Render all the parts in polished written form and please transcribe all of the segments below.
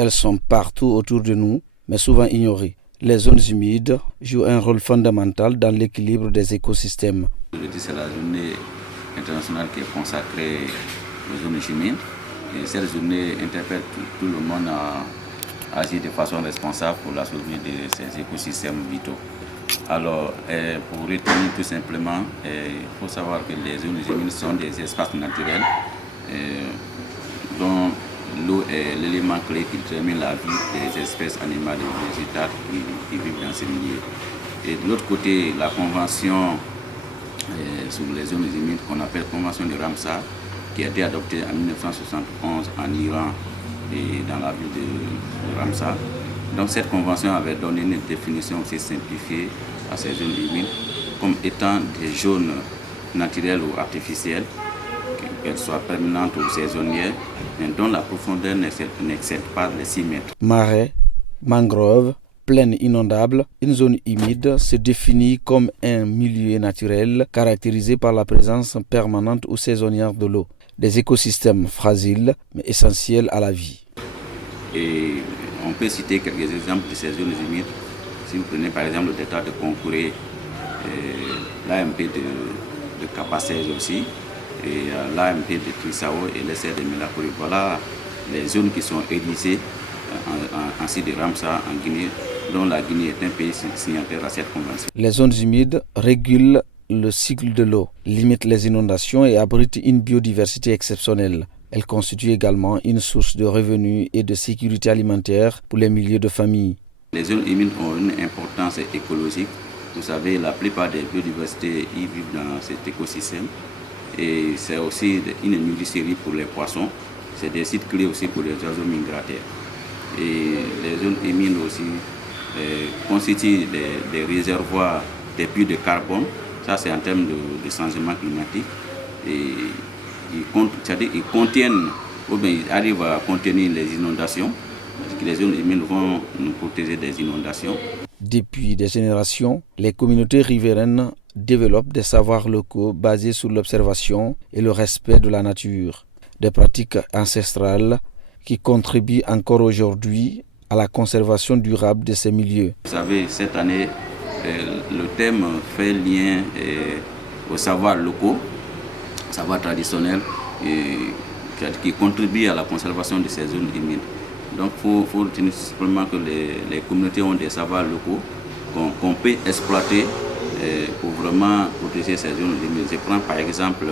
Elles sont partout autour de nous, mais souvent ignorées. Les zones humides jouent un rôle fondamental dans l'équilibre des écosystèmes. Aujourd'hui, c'est la journée internationale qui est consacrée aux zones humides. Et cette journée interpelle tout le monde à agir de façon responsable pour la survie de ces écosystèmes vitaux. Alors, pour retenir tout simplement, il faut savoir que les zones humides sont des espaces naturels dont l'eau est l'élément clé qui détermine la vie des espèces animales et végétales qui vivent dans ces milieux. Et de l'autre côté, la convention sur les zones humides qu'on appelle convention de Ramsar, qui a été adoptée en 1971 en Iran et dans la ville de Ramsar. Donc cette convention avait donné une définition aussi simplifiée à ces zones humides comme étant des zones naturelles ou artificielles, qu'elles soient permanentes ou saisonnières, mais dont la profondeur n'excède pas les 6 mètres. Marais, mangroves, plaines inondables, une zone humide se définit comme un milieu naturel caractérisé par la présence permanente ou saisonnière de l'eau. Des écosystèmes fragiles mais essentiels à la vie. Et on peut citer quelques exemples de ces zones humides. Si vous prenez par exemple le détroit de Concouré, l'AMP de Capacès aussi, et l'AMP de Trissao et l'essai de Mélapori. Voilà les zones qui sont élisées en site de Ramsar en Guinée, dont la Guinée est un pays signataire à cette convention. Les zones humides régulent le cycle de l'eau, limitent les inondations et abritent une biodiversité exceptionnelle. Elles constituent également une source de revenus et de sécurité alimentaire pour les milliers de familles. Les zones humides ont une importance écologique. Vous savez, la plupart des biodiversités y vivent dans cet écosystème. Et c'est aussi une nourricerie pour les poissons. C'est des sites clés aussi pour les oiseaux migrateurs. Et les zones humides aussi constituent des réservoirs des puits de carbone. Ça, c'est en termes de changement climatique. Et ils contiennent, ou bien ils arrivent à contenir les inondations. Parce que les zones humides vont nous protéger des inondations. Depuis des générations, les communautés riveraines développent des savoirs locaux basés sur l'observation et le respect de la nature. Des pratiques ancestrales qui contribuent encore aujourd'hui à la conservation durable de ces milieux. Vous savez, cette année, le thème fait lien aux savoirs locaux, savoirs traditionnels, qui contribuent à la conservation de ces zones humides. Donc il faut retenir simplement que les communautés ont des savoirs locaux qu'on peut exploiter pour vraiment protéger ces zones humides. Je prends par exemple,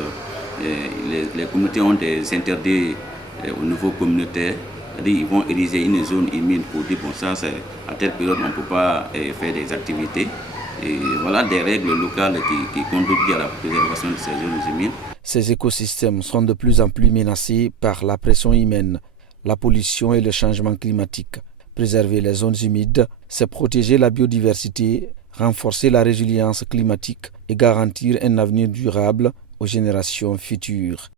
les communautés ont des interdits au niveau communautaire. Ils vont ériger une zone humide pour dire bon ça c'est à telle période on ne peut pas faire des activités. Et voilà des règles locales qui contribuent à la préservation de ces zones humides. Ces écosystèmes sont de plus en plus menacés par la pression humaine, la pollution et le changement climatique. Préserver les zones humides, c'est protéger la biodiversité, renforcer la résilience climatique et garantir un avenir durable aux générations futures.